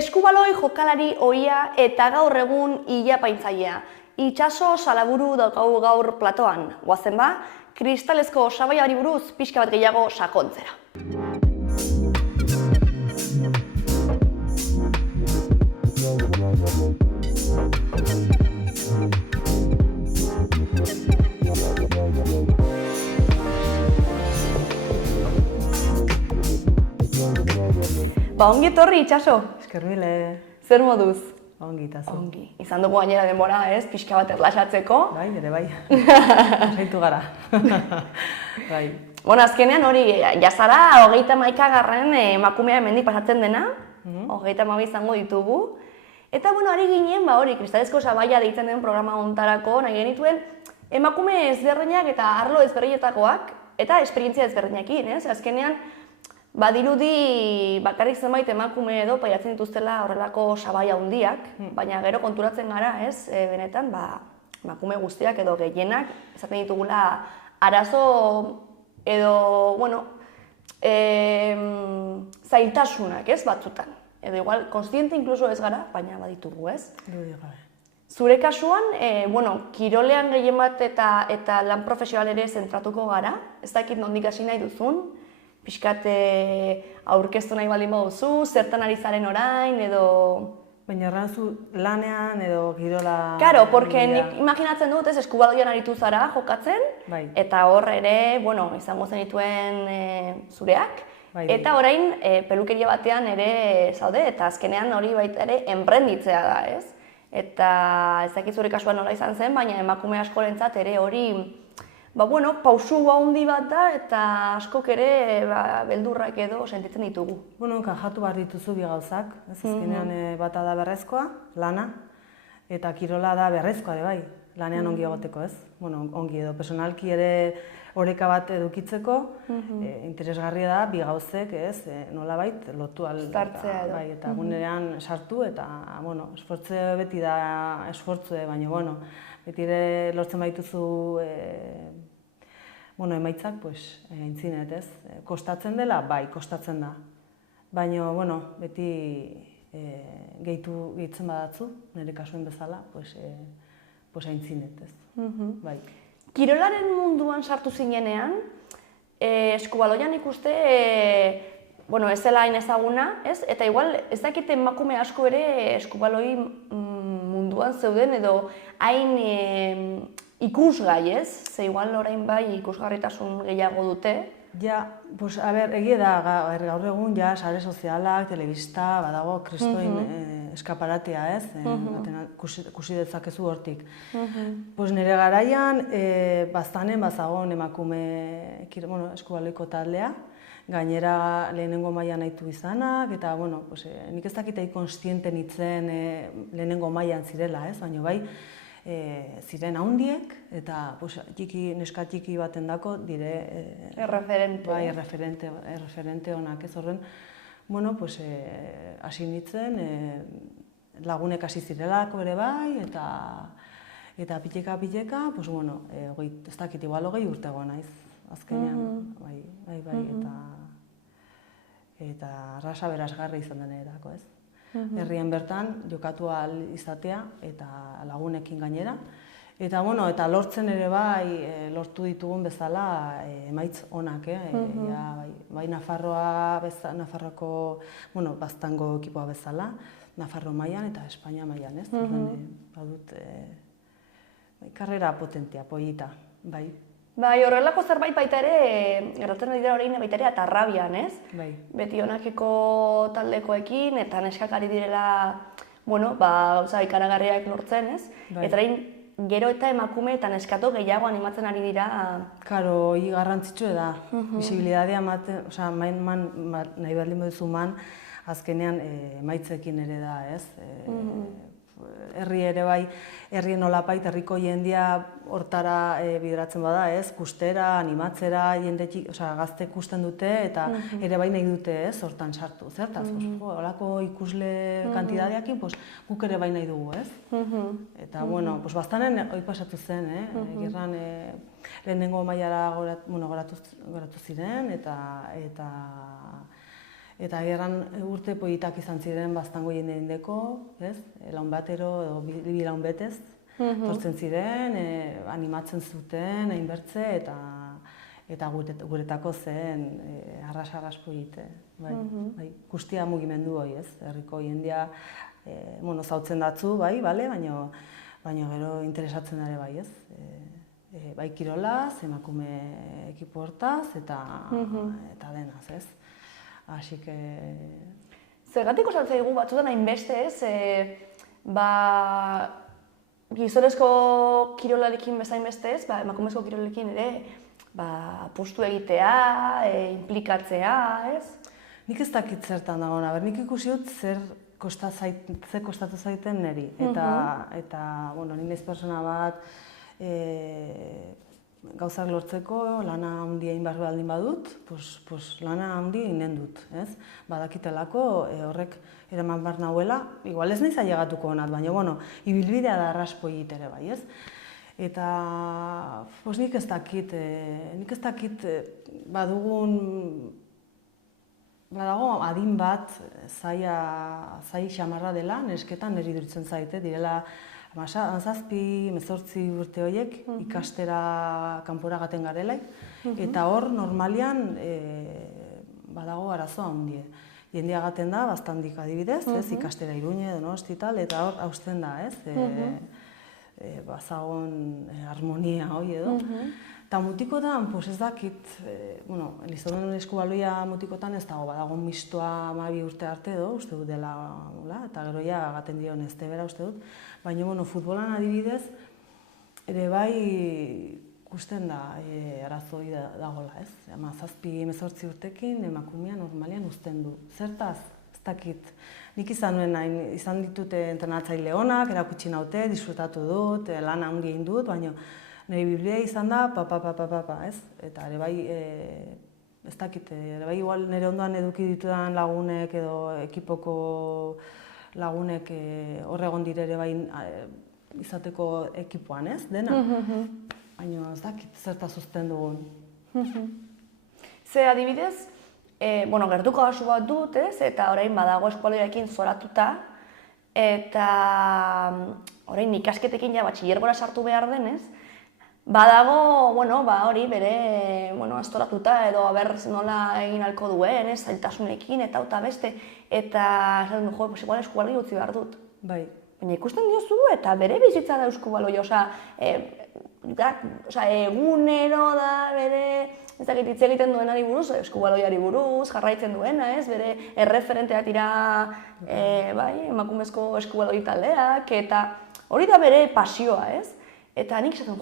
Eskubaloi jokalari ohia eta gaur egun ilapaintzailea. Itxaso Salaburu daukagu gaur platoan. Goazen ba, kristalezko sabaiari buruz pixka bat gehiago sakontzera. Ongi etorri, Itxaso. Eskermile. Zer moduz? Ongi itazu. Ongi. Izan dugu gainera denbora, ez? Pixka bat erlaxatzeko. Bai, ere bai. Saitu gara. Bai. Bueno, azkenean hori, jazara, 31. emakumea hemendik pasatzen dena. 32 izango ditugu. Eta, bueno, ari ginen, hori, kristalezko sabaia deitzen den programa hontarako nahi genituen emakume ezberdinak eta arlo ezberdinetakoak eta esperientzia ezberdinekin, ez? Azkenean, badirudi bakarrik zenbait emakume edo paiatzen dituztela horrelako sabaia handiak, baina gero konturatzen gara, ez, benetan, emakume guztiak edo gehienak esaten ditugula arazo edo, bueno, zailtasunak, ez, batzutan. Edo igual, kontziente inkluso ez gara, baina baditugu, ez? Zure kasuan, bueno, kirolean gehien bat eta lan profesional ere zentratuko gara, ez dakit nondik hasi nahi duzun, pixkat aurkeztu nahi baldin baduzu, zertan ari zaren orain, edo... Baina erranzu lanean edo kirola... Karo, porque nik imaginatzen dut, ez, eskubaloian aritu zara jokatzen, eta hor ere, bueno, izango zenituen zureak, eta orain pelukeria batean ere zaude, eta azkenean hori baita ere enprenditzea da, ez? Eta ez dakit zure kasuan nola izan zen, baina emakume askorentzat ere hori bueno, pausu handi bat da eta askok ere beldurrak edo sentitzen ditugu. Bueno, enkajatu behar dituzu bi gauzak. Azkenean bata da berrezkoa, lana, eta kirola da berrezkoa ere bai, lanean ongi egoteko, ez? Bueno, ongi edo personalki ere oreka bat edukitzeko, interesgarria da bi gauzek, ez? Nolabait lotu zartzea edo. Bai, eta egunean sartu eta, bueno, esfortzue beti da esfortzue, baina, bueno, beti ere lortzen baituzu emaitzak, aintzinet, ez? Kostatzen dela, bai, kostatzen da. Baina, bueno, beti gehitzen badatzu, nire kasuen bezala, aintzinet, ez? Bai. Kirolaren munduan sartu zinenean, eskubaloian ikuste, ez dela hain ezaguna, ez? Eta igual, ez dakit emakume asko ere eskubaloi munduan zeuden edo hain ikusgai, ez? Ze igual orain bai ikusgarritasun gehiago dute. Ja, egia da, gaur egun, ja, sare sozialak, telebista, badago, kristoin eskaparatea, ez? Kusi dezakezu hortik. Nire garaian, baztanen bazagon emakume eskubaloiko taldea, gainera lehenengo mailan nahitu izanak, eta, nik ez dakitei konstiente nitzen lehenengo mailan zirela, ez? Baina bai, ziren handiek, eta neska txiki baten dako dire... Erreferente. Bai, erreferente honak, ez horren. Hasi nintzen, lagunek hasi zirelako ere bai, eta piteka, ez dakit igual 20 urtego naiz, azkenean, bai, eta arrasa berazgarri izan denerako, ez? Herrien bertan jokatu ahal izatea eta lagunekin gainera. Eta lortzen ere bai, lortu ditugun bezala emaitz onak, bai Nafarroako, Baztango ekipoa bezala, Nafarro mailan eta Espainia mailan, ez? Badut karrera potentea, polita, bai. Bai, horrelako zerbait baita ere, gertatzen dira orain baita ere atarrabian, ez? Bai. Beti honakeko taldekoekin eta neskak ari direla, gauza ikaragarriak lortzen, ez? Eta orain gero eta emakume eta neskato gehiago animatzen ari dira. Karo, hori garrantzitsua da. Bisibilitatea nahi baldin baduzu azkenean emaitzekin ere da, ez? Herri ere bai, herrien nolapait, herriko jendia hortara bideratzen bada, ez? Kustera, animatzera, gazte ikusten dute eta ere bai nahi dute, ez? Hortan sartu, zertaz? Holako ikusle kantidadeakin, guk ere bai nahi dugu, ez? Eta, baztanen hori pasatu zen, gerran lehenengo mailara goratu ziren eta Eta gerran urte politak izan ziren baztango jende indeko, ez? Laun batero edo bi laun betez, tortzen ziren, animatzen zuten, hainbertze, eta guretako zen arras polite. Bai, guztia mugimendu hori, ez? Herriko jendia, zautzen datzu, bai, bale, baina gero interesatzen ere bai, ez? Bai kirolaz, emakume ekipo hortaz, eta denaz, ez? Así que... Zergatik osatzen dugu batzutan hainbeste, ez? Gizonezko kirolarekin bezain beste, ez? Emakumezko kirolarekin ere, apustu egitea, inplikatzea, ez? Nik ez dakit zertan dagoen, nik ikusi dut zer kostatu zaiten niri. Eta, ni naiz persona bat, gauzak lortzeko, lana handia egin behar baldin badut, lana handia eginen dut, ez? Badakitelako horrek eraman behar nahuela, igual ez naiz ailegatuko honat, baina, ibilbidea da arraspo egitere bai, ez? Eta, nik ez dakit badago adin bat zai xamarra dela, nesketan niri duritzen zaite, direla 17, 18 urte horiek ikastera kanpora gaten garelaik, eta hor normalian badago arazoa handie. Jendia gaten da, bastandik adibidez, ikastera Iruñe, Donosti tal, eta hor hausten da, ez? Bazagon harmonia hori edo. Eta mutikotan, ez dakit, Elizondo eskubaloia mutikotan ez dago, badago mistoa 12 urte arte edo, uste dut dela, eta gero ja gaten dion ez tebera uste dut. Baina, futbolan adibidez, ere bai ikusten da arazoi dagoela, ez? 17-18 urtekin emakumea normalian uzten du. Zertaz? Ez dakit. Nik izan ditut entrenatzaile onak, erakutsi naute, disfrutatu dut, lan handi egin dut, baina nire biblia izan da, ez? Eta ere bai, ez dakit, ere bai igual nire ondoan eduki ditudan lagunek edo ekipoko lagunek horregon dire ere bai izateko ekipoan, ez? Dena? Baina ez dakit zertaz uzten dugun. Ze adibidez, gertuko kasu bat dut, ez? Eta orain badago eskualdearekin zoratuta, eta orain ikasketekin ja batxillergora sartu behar denez, badago, hori bere astoratuta edo aber nola egin halko duen, ez, zailtasunekin eta beste, eta esaten du, igual eskubaloi utzi behar dut. Bai. Baina ikusten diozu eta bere bizitza da eskubaloi, egunero da bere, ez dakit hitz egiten duenari buruz, eskubaloiari buruz, jarraitzen duena, ez, bere erreferentea dira emakumezko eskubaloi taldeak, eta hori da bere pasioa, ez? Eta nik esaten,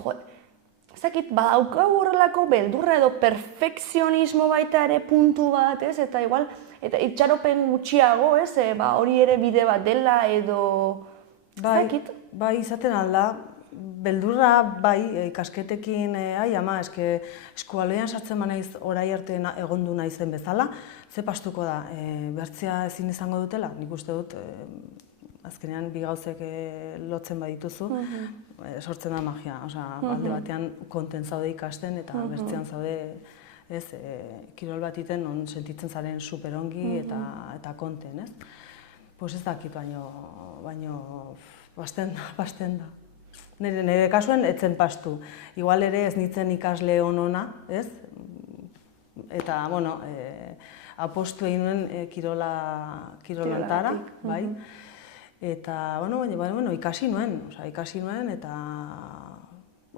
ez dakit, badaukagu horrelako beldurra edo perfekzionismo baita ere puntu bat, ez? Eta igual, eta itxaropen gutxiago, ez? Hori ere bide bat dela edo... Bai, izaten alda. Beldurra, bai, ikasketekin, eskualean sartzen banaiz orai arte egondu naizen bezala, ze pastuko da, bertzea ezin izango dutela? Nik uste dut, azkenean bi gauzek lotzen badituzu, sortzen da magia. Alde batean konten zaude ikasten eta bertzean zaude kirol bat iten non sentitzen zaren superongi eta konten, ez? Pues ez dakit, baino basten da. Nire kasuen etzen pastu. Igual ere ez nintzen ikasle onona, ez? Eta, apostu egin nuen kirolantara, bai? Eta, ikasi nuen, eta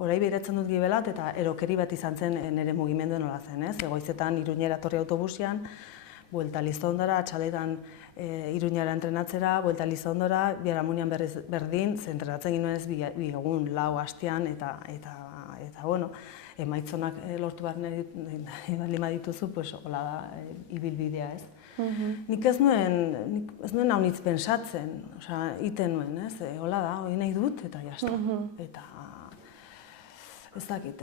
orai behiratzen dut gibelat, eta erokeri bat izan zen nire mugimendu nola zen, ez? Goizetan Iruñera etorri autobusian, buelta Lizondora, atxaletan Iruñara entrenatzera, buelta Lizondora, biharamunian berdin, entrenatzen ginoen ez bi egun, lau hastean, eta emaitzonak lortu behar nahi dituzu, hola da, ibilbidea, ez? Nik ez nuen hau nitz pensatzen, iten nuen, ez? Hola da, hori nahi dut, eta jazta. Eta ez dakit,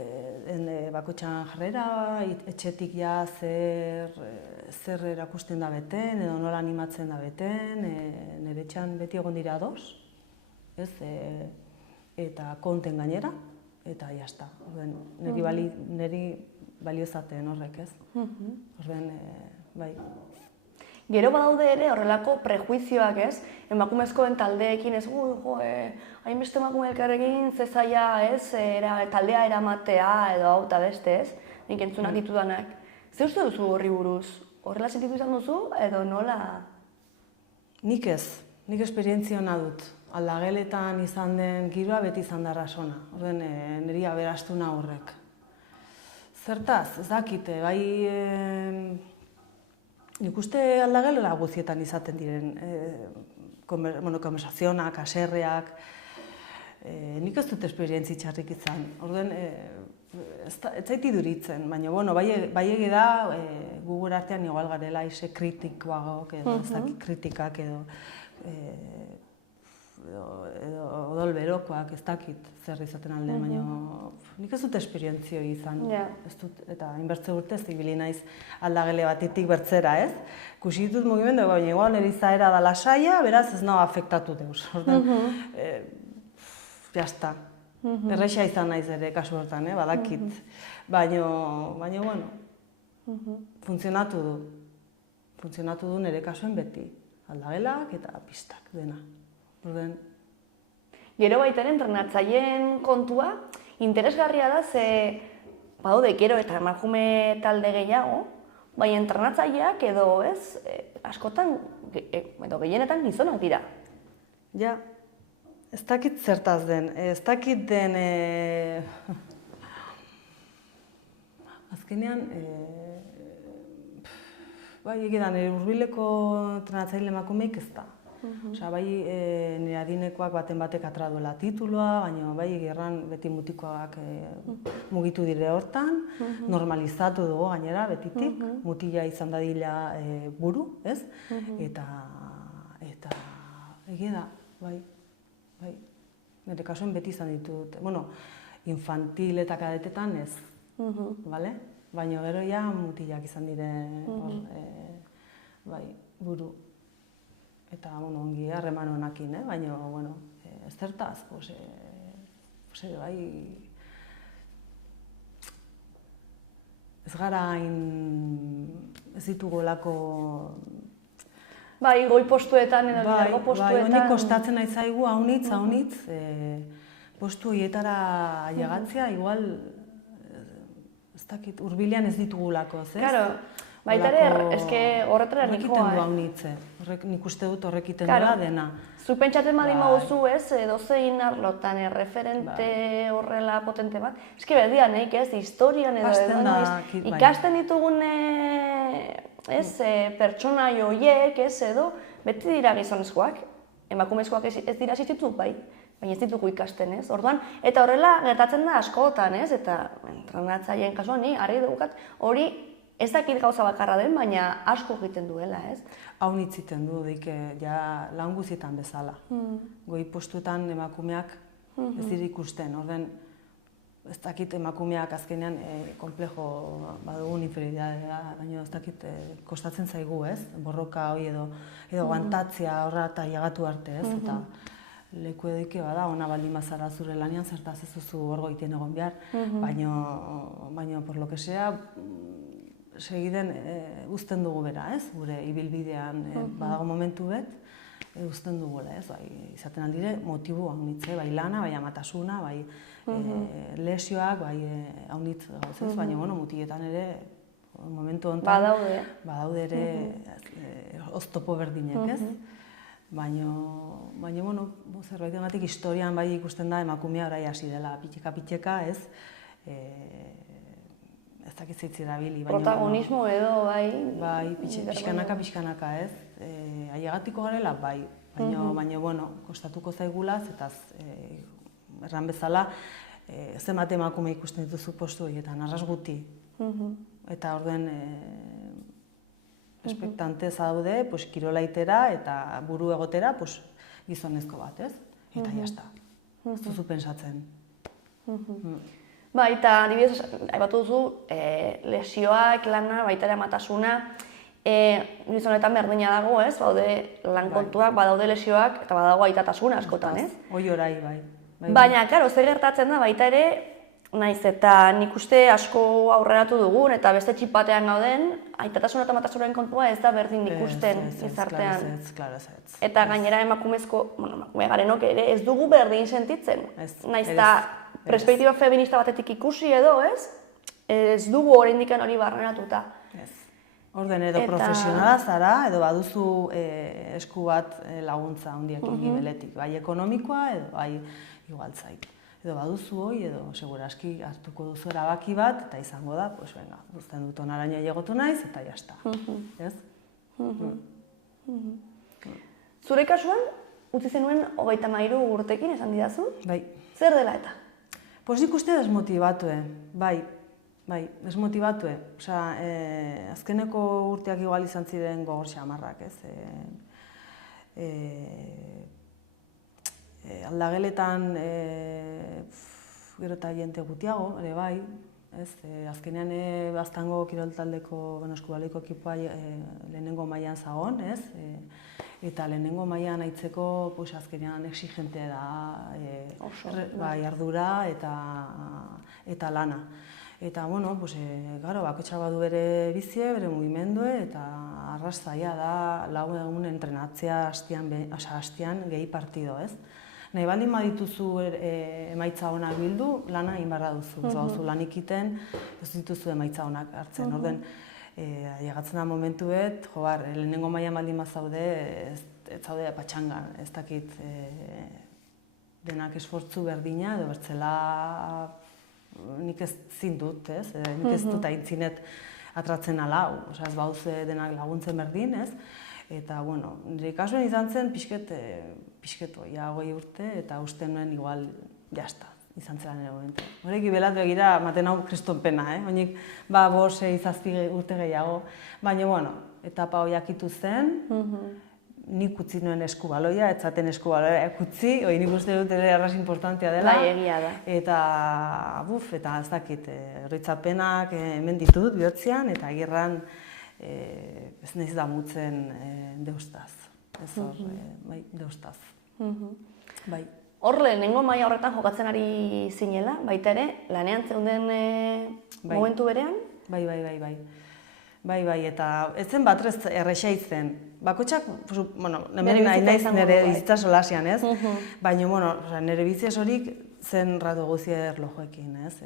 bakotxan jarrera, etxetik ja zer erakusten da beten, edo nola animatzen da beten, nire etxean beti egon dira ados, eta konten gainera, eta jazta. Niri baliozaten horrek, ez? Bai. Gero badaude ere horrelako prejuizioak, ez? Emakumezkoen taldeekin ez, hainbeste emakume elkarrekin zezaia, ez? Taldea eramatea edo hau eta beste, ez? Nik entzunak ditudanak. Zer uste duzu horri buruz? Horrela sentitu izan duzu edo nola? Nik ez. Nik esperientzia hona dut. Aldageletan izan den giroa beti izan da rasona. Horren niri aberastuna horrek. Zertaz, ez dakite, bai... Nik uste aldagelera guzietan izaten diren konversazionak, haserreak. Nik ez dut esperientzi txarrik izan. Horren, ez zait iduritzen, baina bai egi da gu gure artean igual garela ize kritikoagoak edo ez dakit kritikak edo odolberokoak ez dakit zer izaten aldean, baina nik ez dut esperientzio izan. Eta inbertze urtez ibili naiz aldagele batetik bertzera, ez? Kusi ditut mugimendu, baina igual nire izaera da lasaia, beraz ez nago afektatu deuz. Jazta. Erraixa izan naiz ere kasu hortan, badakit. Baina, funtzionatu du. Funtzionatu du nire kasuen beti. Aldagelak eta pistak dena. Gero baita ere entrenatzaileen kontua, interesgarria da ze badaude gero eta emakume talde gehiago, baina entrenatzaileak edo ez, askotan, edo gehienetan gizonak dira. Ja, ez dakit zertaz den, ez dakit den... Azkenean, bai egidan, hurbileko entrenatzaile emakumeik ez da. Osea, bai nire adinekoak baten batek atera duela tituloa, baina bai egerran beti mutikoak mugitu dire hortan, normalizatu dugu gainera betitik, mutila izan dadila buru, ez? Eta egia da, bai. Nire kasuen beti izan ditut, infantil eta kadetetan ez, bale? Baina gero ja mutilak izan dire, bai, buru. Eta, ongi harreman honakin, baina, ez zertaz, bai, ez gara hain, ez ditugolako... Bai, goi postuetan edo lidergo postuetan... Bai, kostatzen nahi zaigu, haunitz, postu horietara ailegatzea, igual, ez dakit, hurbilean ez ditugulako, ez? Claro. Baita ere, eske horretara nikoa. Horrekiten du haunitze, nik uste dut horrekiten dela dena. Zuk pentsatzen badin baduzu ez, dozein arlotan referente horrela potente bat. Eske berdian, ez, historian edo ikasten ditugun pertsona joiek, ez edo, beti dira gizonezkoak, emakumezkoak ez dira existitu, bai, baina ez ditugu ikasten, ez. Orduan, eta horrela gertatzen da askotan, ez, eta entrenatzaileen kasuan, harri dugukat, hori ez dakit gauza bakarra den, baina asko egiten duela, ez? Haun itziten du, ja lan guzietan bezala. Goi postuetan emakumeak ez dira ikusten, orden ez dakit emakumeak azkenean komplejo badugun inferioridadea, baina ez dakit kostatzen zaigu, ez? Borroka hori edo guantatzea horra eta jagatu arte, ez? Eta leku edike bada, ona baldin bazara zure lanean zertaz ez duzu hor goitien egon behar, baina por lo que sea, segiden uzten dugu bera, ez? Gure ibilbidean badago momentu bet, uzten dugula, ez? Izaten aldire motibu haunitze, bai lana, bai amatasuna, bai lesioak, bai haunitz gauzez, baina mutiletan ere, momentu honetan, badaude ere oztopo berdinek, ez? Baina, zerbaitengatik historian bai ikusten da emakumea orai hasi dela, pitxeka, ez? Ez dakit zeitzi erabili, baina... Protagonismo edo, bai... Bai, pixkanaka, ez? Ailegatiko garela, bai. Baina, kostatuko zaigulaz, eta erran bezala, zenbat emakume ikusten dituzu postu horietan, arras guti. Eta orduen, espektante zaude, kirolaitera eta buru egotera gizonezko bat, ez? Eta jazta, ez duzu pensatzen. Ba, eta adibidez, aipatu duzu, lesioak, lana, baita ere amatasuna, gizonetan berdina dago, ez? Baude lan kontuak, badaude lesioak, eta badago aitatasuna askotan, ez? Hoi orai, bai. Baina, karo, zer gertatzen da, baita ere, Naiz eta nik uste asko aurreratu dugun eta beste txipatean gauden, aitatasun eta matasuren kontua ez da berdin ikusten gizartean. Eta gainera emakume garenok ere ez dugu berdin sentitzen. Naiz eta perspektiba feminista batetik ikusi edo, ez dugu oraindik hori barneratuta. Orden edo profesionala zara, edo baduzu esku bat laguntza handiekin gibeletik, bai ekonomikoa edo bai igualtzait. Edo baduzu hoi, edo seguraski hartuko duzu erabaki bat, eta izango da, pues venga, uzten dut onaraino egotu naiz, eta jazta. Ez? Zure kasuan, utzi zenuen 33 urtekin esan didazu? Bai. Zer dela eta? Pues nik uste desmotibatue, bai, desmotibatue. Osea, azkeneko urteak igual izan ziren gogor xamarrak, ez? Aldageletan gero eta jente gutiago, ere bai, azkenean Baztango kirol taldeko eskubaleko ekipoa lehenengo mailan zagon, eta lehenengo mailan aitzeko azkenean exigente da, ardura eta lana. Eta, bueno, bakotxak badu bere bizie, bere mugimendue, eta arrazaia da lau egun entrenatzea hastian gehi partido, ez? Nahi baldin badituzu emaitza onak bildu, lana egin barra duzu. Ez baduzu lan ikiten, ez dituzu emaitza onak hartzen. Orden, llegatzen da momentu bet, lehenengo mailan baldin bazaude, ez zaude patxangan, ez dakit denak esfortzu berdina, edo bertzela nik ez zindut, ez? Nik ez dut aintzinet atratzen ala, ez bauz denak laguntzen berdin, ez? Eta, bueno, nire kasuen izan zen pixket, ja, 20 urte, eta uste nuen igual, jazta, izan zela nire momentu. Horrek ibelat begira, maten hau kriston pena, Oinik, 5, 6, 7 urte gehiago, baina, bueno, etapa horiak itu zen, nik utzi nuen eskubaloia, ez zaten eskubaloia utzi, nik uste dut ere arras importantea dela. Bai, egia da. Eta ez dakit, horretzapenak hemen ditut bihotzean, eta agirran ez nahiz damutzen deustaz. Ez hor, bai, deustaz. Bai. Hor lehenengo maila horretan jokatzen ari zinela, baita ere, lanean zeunden momentu berean? Bai, eta ez zen batrez erresa izan. Bakotxak, hemen naiz nire bizitza solasian, ez? Baina, nire biziz horik zen radu guzia erlojoekin, ez?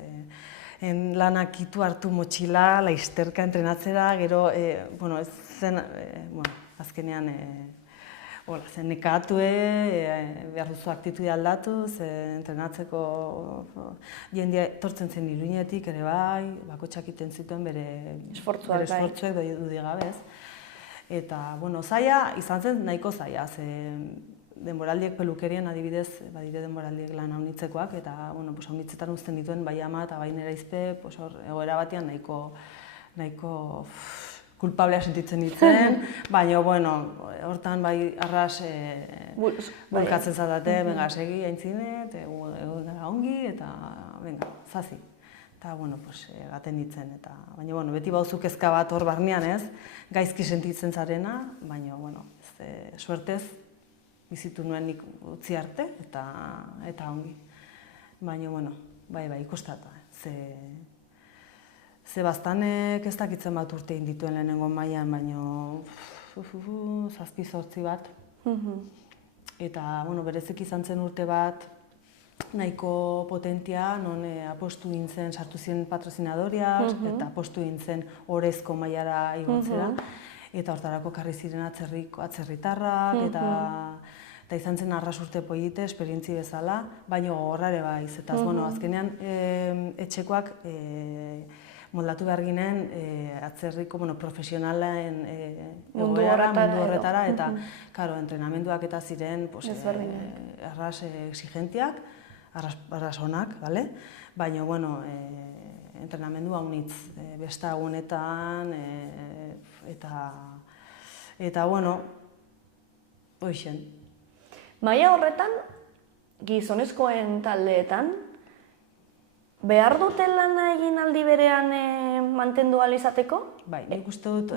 Lanak itu hartu motxila, laizterka entrenatzera, gero, ez zen, azkenean, zen nekatue, behar duzu aktitudi aldatu, entrenatzeko jendea etortzen zen Iruñetik ere bai, bakotxak iten zituen bere esfortzuek dudigabez. Eta, zaila, izan zen nahiko zaila, denboraldiek pelukerian adibidez, badire denboraldiek lan haunitzekoak, eta haunitzetan uzten dituen bai ama eta bai nera izpe, egoera batean nahiko kulpablea sentitzen ditzen, baina, hortan bai arras bulkatzen zatate, benga, segi aintzinet, egun gara ongi, eta, benga, zazi. Eta, gaten ditzen, eta, baina, beti bauzu kezka bat hor barnean, ez, gaizki sentitzen zarena, baina, suertez, bizitu nuen nik utzi arte, eta ongi. Baina, bai, ikustatu. Ze Baztanek ez dakitzen bat urte dituen lehenengo mailan, baina 7-8 bat. Eta, berezek izan zen urte bat, nahiko potentia, non apostu gintzen, sartu ziren patrozinadoriak, eta apostu gintzen orezko mailara igotzera. Eta hortarako karri ziren atzerritarrak, eta izan zen arras urte polite, esperientzi bezala, baina gogorrare baiz. Eta azkenean etxekoak moldatu behar ginen atzerriko profesionalen mundu horretara, eta entrenamenduak eta ziren arras exigentiak, arras onak, baina entrenamendu haunitz, besta egunetan, eta hoixen. Maila horretan, gizonezkoen taldeetan, behar dute lana egin aldi berean mantendu ahal izateko? Bai, nik uste dut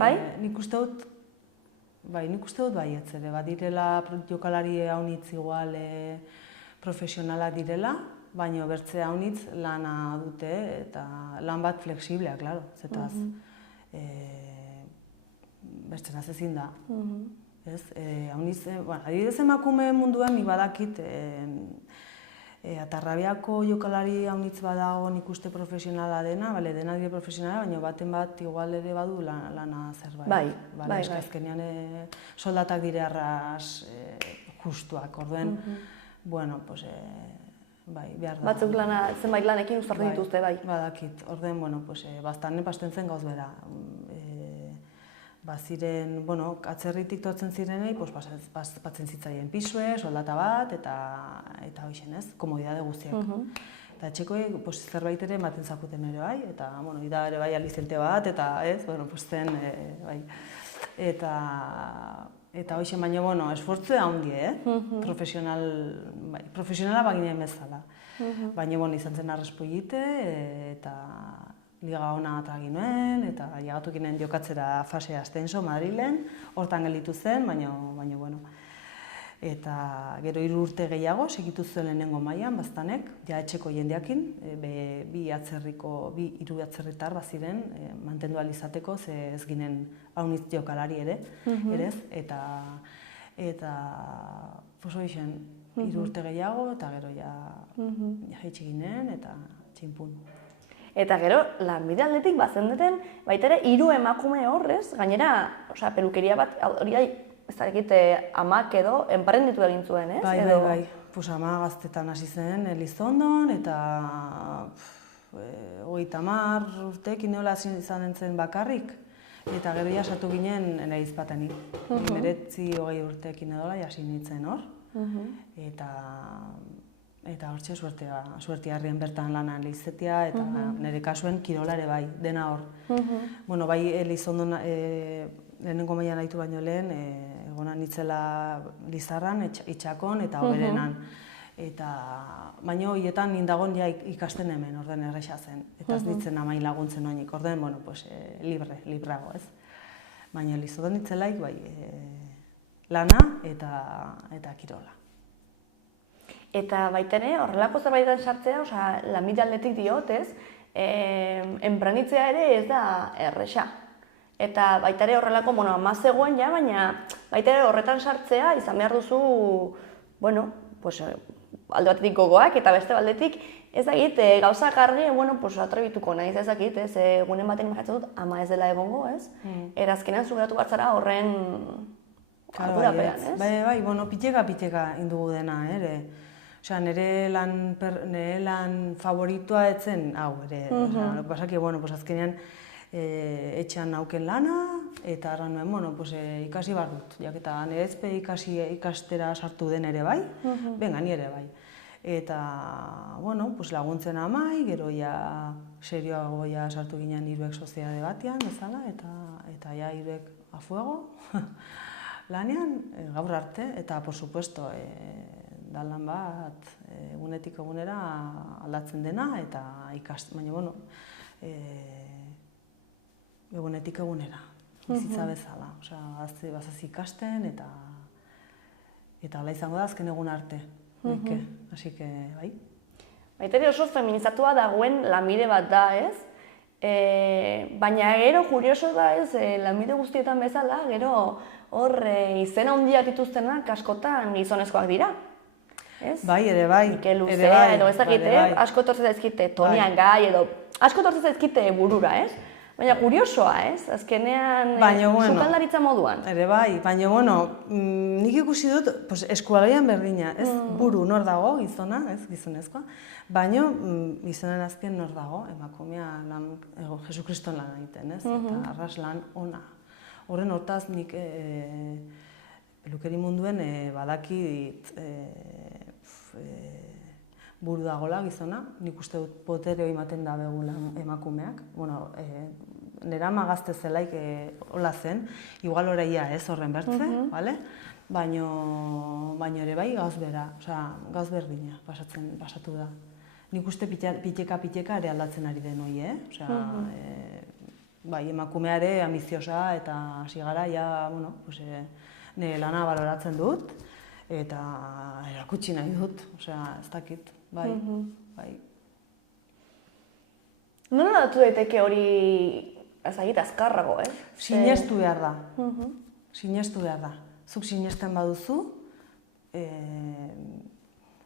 baietz ere, badirela jokalari haunitz igual profesionalak direla, baina bertze haunitz lana dute, eta lan bat flexiblea, klaro, zetaz. Bertzenaz ezin da. Adibidez emakume munduan nik badakit, Atarrabiako jokalari haunitz badago nik uste profesionala dena, dena dire profesionala, baina baten bat igual ere badu lana zerbait. Bai. Azkenean soldatak dire arras justuak, orduen, bueno, pues, bai, behar da. Batzuk zenbait lanekin uztartzen dituzte, bai. Badakit, orduen, bueno, pues, baztan pasten zen gauz bera. Baziren, bueno, atzerritik tortzen zirenei, batzen zitzaien pisue, soldata bat, eta hoixen ez, komodidade guztiak. Eta etxekoi zerbait ere ematen zakuten ere bai, eta, bueno, ida ere bai alizente bat, eta ez, bueno, zen, bai. Eta hoixen baina, bueno, esfortzua handi, profesionala baginen bezala. Baina, bueno, izan zen arrespoilite, eta liga ona atragin nuen, eta llegatu ginen jokatzera fase ascenso Madrilen, hortan gelditu zen, baina, bueno. Eta gero 3 urte gehiago, segitu zuen lehenengo mailan, baztanek, ja etxeko jendeakin, 2 atzerritar baziren, mantendu ahal izateko, ze ez ginen haunitz jokalari ere, eta pues hoixen, 3 urte gehiago, eta gero ja jaitsi ginen, eta txinpun. Eta gero, lanbide aldetik bazendeten, baita ere, 3 emakume horrez, gainera, pelukeria bat, hori ez dakit, amak edo, enparenditu egin zuen, ez? Bai. Ama gaztetan hasi zen Elizondon, eta 30 urteekin neola izan zen bakarrik. Eta gero ja sartu ginen Enaizpatenik. 19-20 urteekin edola hasi nintzen hor. Eta hortxe suertia harrien bertan lana Elizetia, eta nire kasuen kirolare bai, dena hor. Bueno, bai Elizondon lehenengo mailan haitu baino lehen, egonan nitzela Lizarran, Itxakon eta Oberenan. Baina horietan nindagon ja ikasten hemen, orden erresa zen. Eta ez nitzen amain laguntzen oinik, orden, bueno, pues, librago, ez. Baina Elizondon nitzelaik, bai, lana eta kirola. Eta baita ere, horrelako zerbaitetan sartzea, lanbide aldetik diot, ez, enpranitzea ere ez da erresa. Eta baita ere horrelako, ama zegoen ja, baina baita ere horretan sartzea izan behar duzu, bueno, pues, alde batetik gogoak, eta beste aldetik, ez dakit, gauzak argi, bueno, pues, atrebituko naiz, ez dakit, ez, egunen baten imaginatzen dut, ama ez dela egongo, ez? Eta azkenean zugeratu batzara horren ardurapean, ez? Bai, bueno, piteka indugu dena, ere. Osea, nire lan favoritoa etzen hau ere. Pasaki, bueno, azkenean etxean nauken lana, eta arran nuen, bueno, ikasi behar dut. Jaketa, nire ezpe ikastera sartu den ere bai, benga, nire bai. Eta, bueno, laguntzen amai, gero ja serioago ja sartu ginen 3 soziedade batean, bezala, eta ja 3 a fuego lanean, gaur arte, eta, por supuesto, da lan bat egunetik egunera aldatzen dena, eta baina, bueno, egunetik egunera, bizitza bezala. Osea, bazaz ikasten, eta hala izango da azken egun arte. Así que, bai. Baita ere oso feminizatua dagoen lanbide bat da, ez? Baina gero kurioso da, ez, lanbide guztietan bezala, gero hor izena handiak dituztenak askotan gizonezkoak dira. Bai, ere bai. Mikel Luzea, edo ez dakite, asko tortzen zaizkite Tonian Gai, edo asko tortzen zaizkite burura, ez? Baina kuriosoa, ez? Azkenean, sukaldaritza moduan. Ere bai, baina, bueno, nik ikusi dut, eskualdean berdina, ez? Buru nor dago, gizona, ez? Gizonezkoa. Baina, gizonen azken nor dago, emakumea Jesukriston lan egiten, ez? Eta arras lan ona. Horren hortaz nik pelukeri munduen badakit buru dagoela gizona, nik uste dut botere hori ematen da begula emakumeak. Bueno, nera ama gazte zelaik hola zen, igual oraia ez horren bertze, bale? Baina ere bai gauz bera, osea, gauz berdina pasatu da. Nik uste piteka ere aldatzen ari den hori, osea, bai, emakumea ere ambiziosa eta hasi gara, ja, bueno, nire lana baloratzen dut, eta erakutsi nahi dut, osea, ez dakit, bai, bai. Nola datu daiteke hori, ezagit, azkarrago, ez? Sinestu behar da. Sinestu behar da. Zuk sinesten baduzu,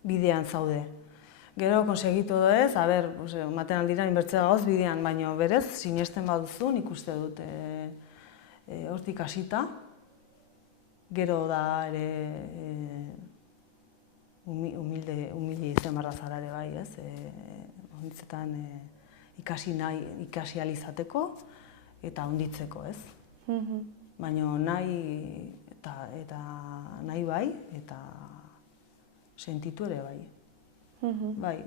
bidean zaude. Gero, konsegitu ez, maten aldira inbertzea gauz bidean, baina berez, sinesten baduzu, nik uste dut hortik hasita. Gero da ere humilde izen barra zara ere bai, ez? Onditzetan ikasi alizateko eta onditzeko, ez? Baina nahi eta nahi bai, eta sentitu ere bai. Bai.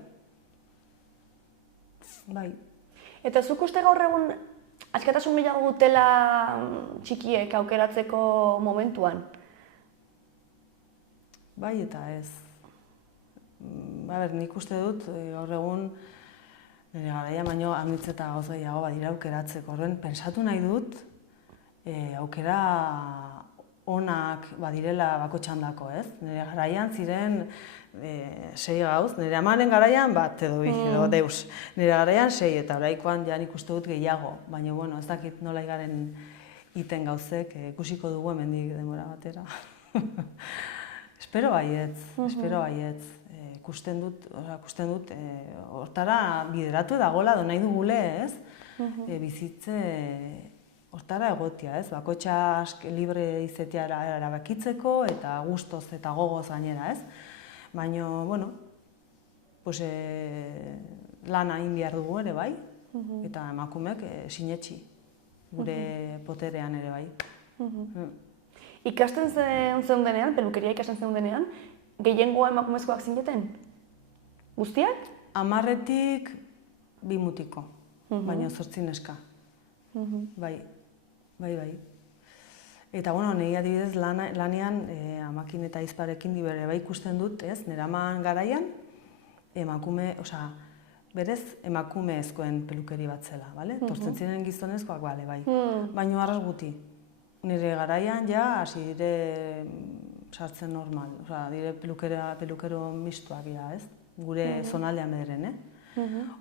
Bai. Eta zuk uste gaur egun askatasun gehiago dutela txikiek aukeratzeko momentuan? Bai eta ez. Nik uste dut gaur egun nire garaia baino amitz eta gauz gehiago badira aukeratzeko. Horren, pentsatu nahi dut aukera onak badirela bako txandako, ez? Nire garaian ziren 6 gauz, nire amaren garaian bat edo bi, edo deus. Nire garaian 6 eta oraikoan ja nik uste dut gehiago, baina bueno, ez dakit nola igaren iten gauzek, ikusiko dugu hemendik denbora batera. Espero baietz, ikusten dut, hortara bideratu dagoela, nahi dugule, ez? Bizitze hortara egotia, ez? Bakotxa libre izetea erabakitzeko eta gustoz eta gogoz gainera, ez? Baina, bueno, lana egin behar dugu ere bai, eta emakumeak sinetxi, gure poterean ere bai. Ikasten zeundenean, pelukeria ikasten zeundenean, gehiengoa emakumezkoak zineten? Guztiak? 10-tik 2 mutiko, baina 8 neska. Bai. Eta, bueno, nahi adibidez lanean amakin eta izparekin dibere bai ikusten dut, ez? Nire aman garaian, berez emakumezkoen pelukeri bat zela, bale? Tortzen ziren gizonezkoak, bale, bai. Baina arras guti. Nire garaian ja hasi dire sartzen normal, dire pelukero mistuak dira, ez? Gure zonaldean bederen,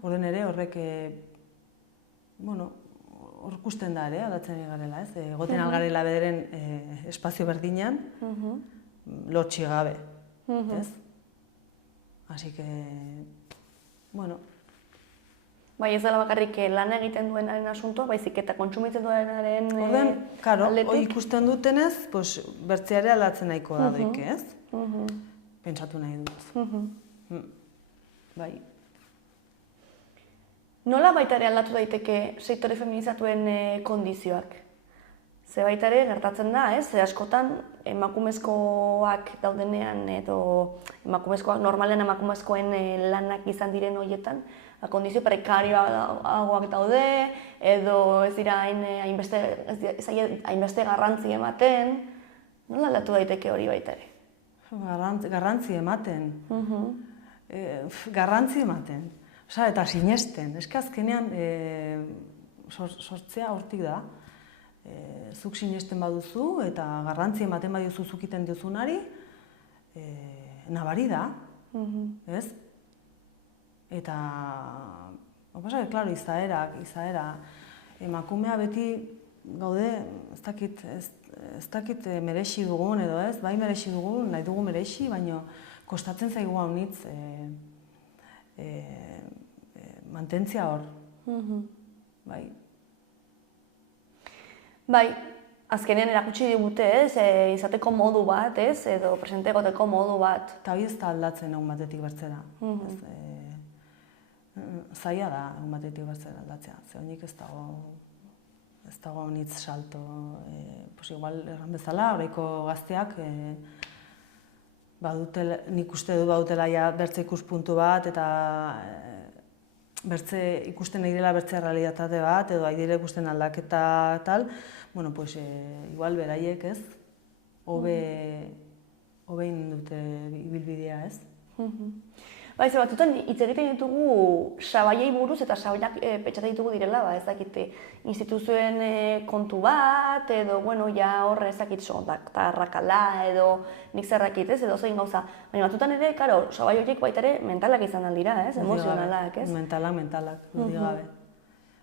Horren ere horrek, hor ikusten da ere, aldatzen garela, ez? Egoten algarela bederen espazio berdinean, lotxi gabe, ez? Así que, bueno. Bai, ez dela bakarrik lan egiten duenaren asuntoa, baizik eta kontsumitzen duenaren aldetik. Orden, karo, hori ikusten dutenez, bertzea ere aldatzen nahiko da doik, ez? Pentsatu nahi dut. Bai. Nola baita ere aldatu daiteke sektore feminizatuen kondizioak? Ze baita ere gertatzen da, ez? Askotan emakumezkoak daudenean edo normalean emakumezkoen lanak izan diren horietan, kondizio prekarioagoak daude, edo ez dira hainbeste garrantzi ematen. Nola aldatu daiteke hori baita ere? Garrantzi ematen. Garrantzi ematen. Eta sinesten. Eske azkenean sortzea hortik da. Zuk sinesten baduzu eta garrantzi ematen baduzu zuk iten duzunari, nabari da, ez? Eta, klaro, izaera, emakumea beti gaude, ez dakit merexi dugun edo ez, bai merexi dugun, nahi dugu merexi, baina kostatzen zaigu haunitz mantentzia hor, bai. Bai, azkenean erakutsi digute, ez, izateko modu bat, ez, edo presente egoteko modu bat. Eta hori ez da aldatzen egun batetik bertzera. Zaila da egun batetik bertzera aldatzea, ze honik ez dago nitz salto. Igual erran bezala, horreiko gazteak nik uste du badutela bertze ikuspuntu bat eta bertze ikusten egirela bertze realitate bat edo aidire ikusten aldaketa tal, igual beraiek ez, hobein dute ibilbidea ez. Bai, ze batutan hitz egiten ditugu sabaiei buruz eta sabaiak pentsatzen ditugu direla, ez dakite instituzioen kontu bat, edo, bueno, ja horre ez dakit arrakala, edo nik zerrakit, ez, edo zein gauza. Baina batutan ere, karo, sabai horiek baita ere mentalak izan aldira, ez, emozionalak, ez? Mentalak, dudik gabe.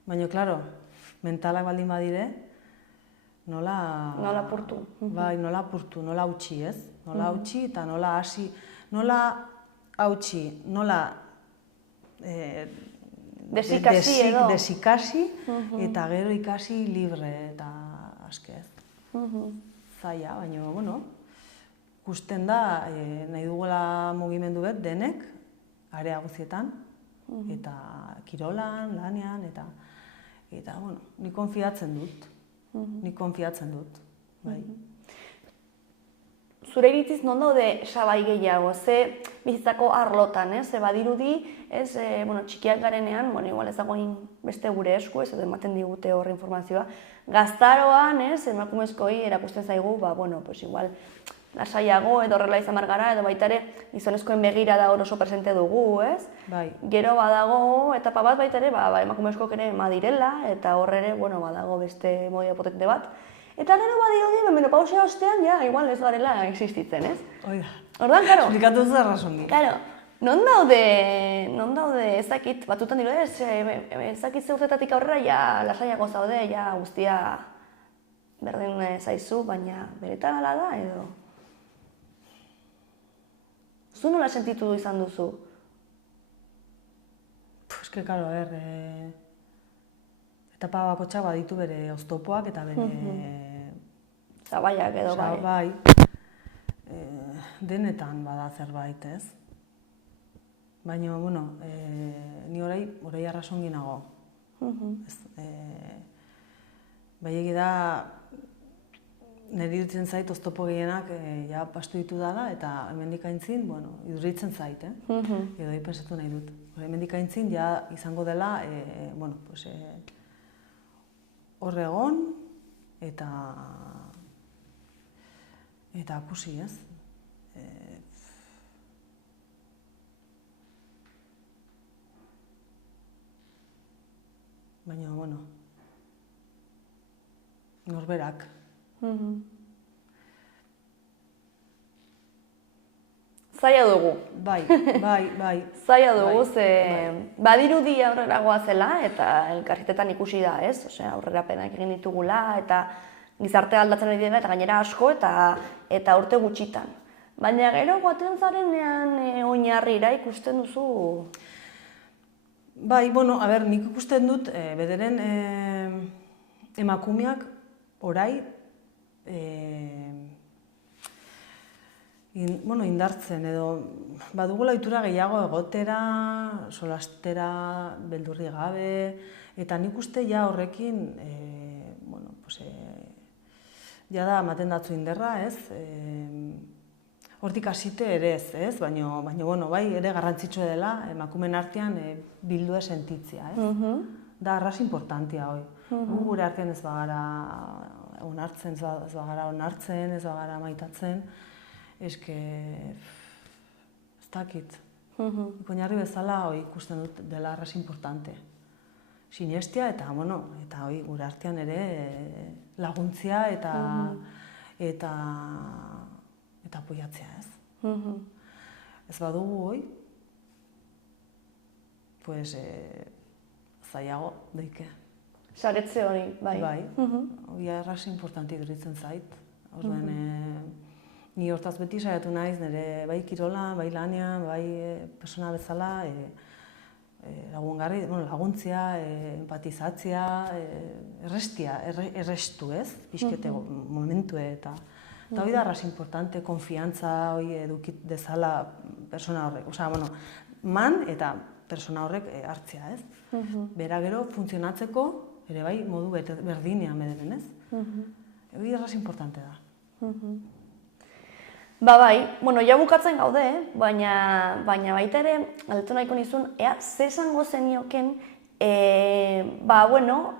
Baina, klaro, mentalak baldin badire, nola apurtu. Bai, nola apurtu, nola hautsi, ez? Nola hautsi eta nola hasi, nola hautsi, nola desikasi eta gero ikasi libre eta aske, ez? Zaila, baina, bueno, ikusten da nahi dugula mugimendu bet denek, area guztietan, eta kirolan, lanean, eta, bueno, nik konfiatzen dut, bai. Zure iritziz non daude sabai gehiago, ze bizitzako arlotan, ze badirudi, bueno, txikiak garenean, bueno, igual ez dagoen beste gure esku, edo ematen digute horre informazioa, gaztaroan, emakumezkoi erakusten zaigu, bueno, pues igual, lasaiago edo horrela izan gara, edo baita ere gizonezkoen begirada oso presente dugu, ez? Bai. Gero badago etapa bat baita ere, emakumezkoak ere madirela, eta horre ere, bueno, badago beste modia potente bat. Eta gero badirudi, menopausia ostean, ja, igual ez garela existitzen, ez? Oida. Orduan, karo. Esplikatu zu arrazongi. Karo, non daude ezakit, batutan dira, ezakit ze urtetatik aurrera, ja, lasaiago zaude, ja, guztia berdin zaizu, baina beretan ala da, edo? Zu nola sentitu izan duzu? Eske, karo, etapa bakotxak baditu bere oztopoak eta bere... Zabaiak edo bai. Bai, denetan bada zerbait, ez? Baina, bueno, ni orai arrasongi nago. Bai egida, niri dutzen zait oztopo gehienak ja pastu ditu dala eta hemendik aintzin, bueno, iduritzen zait, edo pensatu nahi dut. Hemendik aintzin ja izango dela, bueno, pues, hor egon eta akusi, ez? Baina, bueno, norberak. Zaila dugu. Bai. Zaila dugu, ze badirudi aurrera goazela eta elkarrizketan ikusi da, ez? Osea, aurrerapenak egin ditugula eta gizartea aldatzen ari dela eta gainera asko eta urte gutxitan. Baina gero goaten zarenean oinarrira ikusten duzu? Bai, bueno, nik ikusten dut bederen emakumeak orai indartzen edo badugula ohitura gehiago egotera, solastera, beldurri gabe, eta nik uste ja horrekin, bueno, pues, ja da ematen datzu inderra, ez? Hortik hasite ere ez? Baina, bueno, bai, ere garrantzitsua dela emakumeen artean bildua sentitzea, ez? Da arras importantia, hoi. Gure artean ez bagara onartzen, ez bagara maitatzen, eske, ez dakit. Oinarri bezala ikusten dut dela arras importante. Sinestia eta, bueno, eta gure artean ere laguntzia eta apoiatzea, ez? Ez badugu pues, zailago daike. Saretze hori, bai. Bai, hori arras importanti duritzen zait. Ni hortaz beti saiatu naiz, nire bai kirola, bai lanean, bai persona bezala, laguntzia, empatizatzea, errestu, ez? Pixkete momentue eta hori da arras importante, konfiantza hori edukit dezala persona horrek. Osea, bueno, man eta persona horrek hartzea, ez? Bera gero funtzionatzeko, ere bai, modu berdinean bederen, ez? Hori arras importante da. Ba bai, bueno, ja bukatzen gaude, baina baita ere, galdetu nahiko nizun, zer esango zenioken, bueno,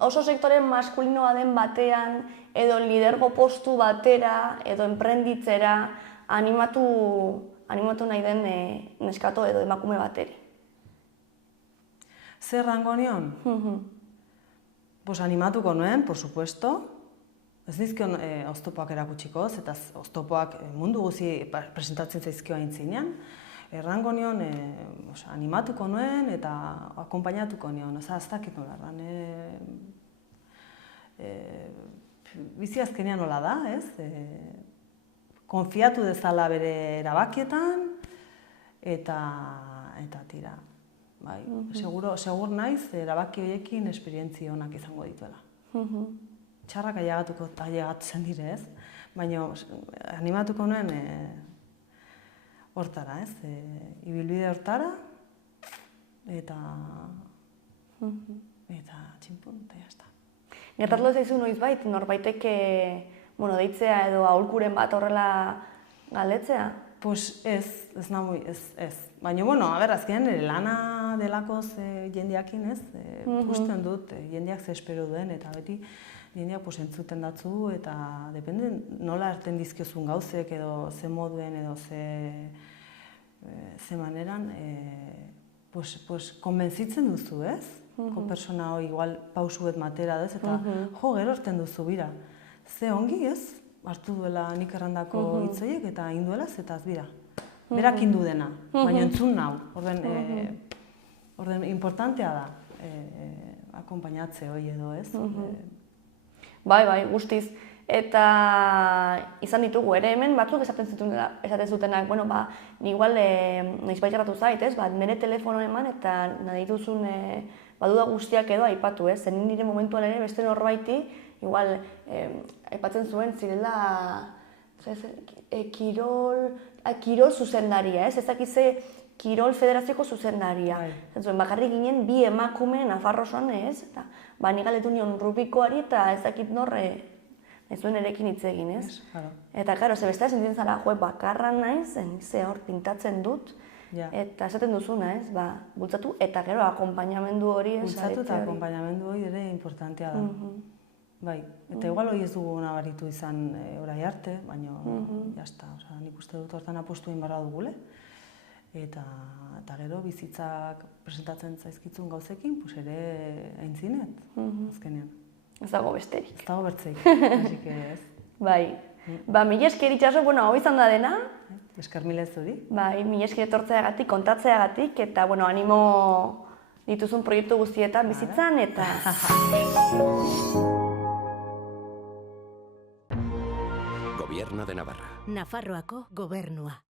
oso sektore maskulinoa den batean, edo lidergo postu batera, edo enprenditzera, animatu animatu nahi den neskato edo emakume bateri? Zer rango nion? Pues animatuko nuen, por supuesto. Ez dizkion oztopoak erakutsiko, eta oztopoak mundu guzi presentatzen zaizkio aintzinean. Errango nion, animatuko nuen eta akompainatuko nion. Ez dakit nola erran. Bizi azkenean nola da, ez? Konfiatu dezala bere erabakietan eta tira. Bai, segur naiz, erabaki horiekin esperientzia onak izango dituela. Txarrak ailegatzen dire, ez? Baina animatuko nuen hortara, ez? Ibilbide hortara, eta txinpun, eta jazta. Gertatu zaizu noizbait, norbaitek deitzea edo aholkuren bat horrela galdetzea? Pues ez Baina, azkenean nire lana delakoz jendeakin, ez? Usten dut, jendeak ze espero duen, eta beti jendeak entzuten datzu, eta depende nola hartzen dizkiozun gauzek, edo ze moduen, edo ze maneran, konbentzitzen duzu, ez? Persona hori igual pausuet matera, ez? Eta gero hartzen duzu, bira. Ze ongi, ez? Hartu duela nik errandako hitzoiek, eta induelaz, eta bira. Berak indu dena, baina entzun nau. Orden importantea da, akompainatze hori edo, ez? Bai, guztiz. Eta izan ditugu ere hemen batzuk esaten zutenak, igual noizbait gertatu zait, ez? Nire telefono eman eta nahi dituzun baduda guztiak edo aipatu, ez? Zen nire momentuan ere beste norbaiti, igual aipatzen zuen zirela kirol zuzendaria, ez? Ez dakize kirol federazioko zuzendaria. Bakarrik ginen bi emakume Nafarroan, ez? Ni galdetu nion Rubikoari eta ez dakit norre ez zuen erekin hitz egin, ez? Eta, karo, bestea sentitzen zara, bakarra naiz, ze hor pintatzen dut, eta esaten duzuna, ez? Bultzatu eta gero akonpainamendu hori, ez? Bultzatu eta akonpainamendu hori ere importantea da. Bai, eta igual hori ez dugu nabaritu izan orai arte, baina jazta, nik uste dut hortan apostu egin barra dugule. Eta gero bizitzak presentatzen zaizkitzun gauzekin, ere aintzinet, azkenean. Ez dago besterik. Ez dago bertzeik, hasik ez. Bai, mila esker itxaso, hau izan da dena. Esker mila ez hori. Bai, mila esker etortzeagatik, kontatzeagatik, eta animo dituzun proiektu guztietan bizitzan, eta... Gobierno de Navarra. Nafarroako gobernua.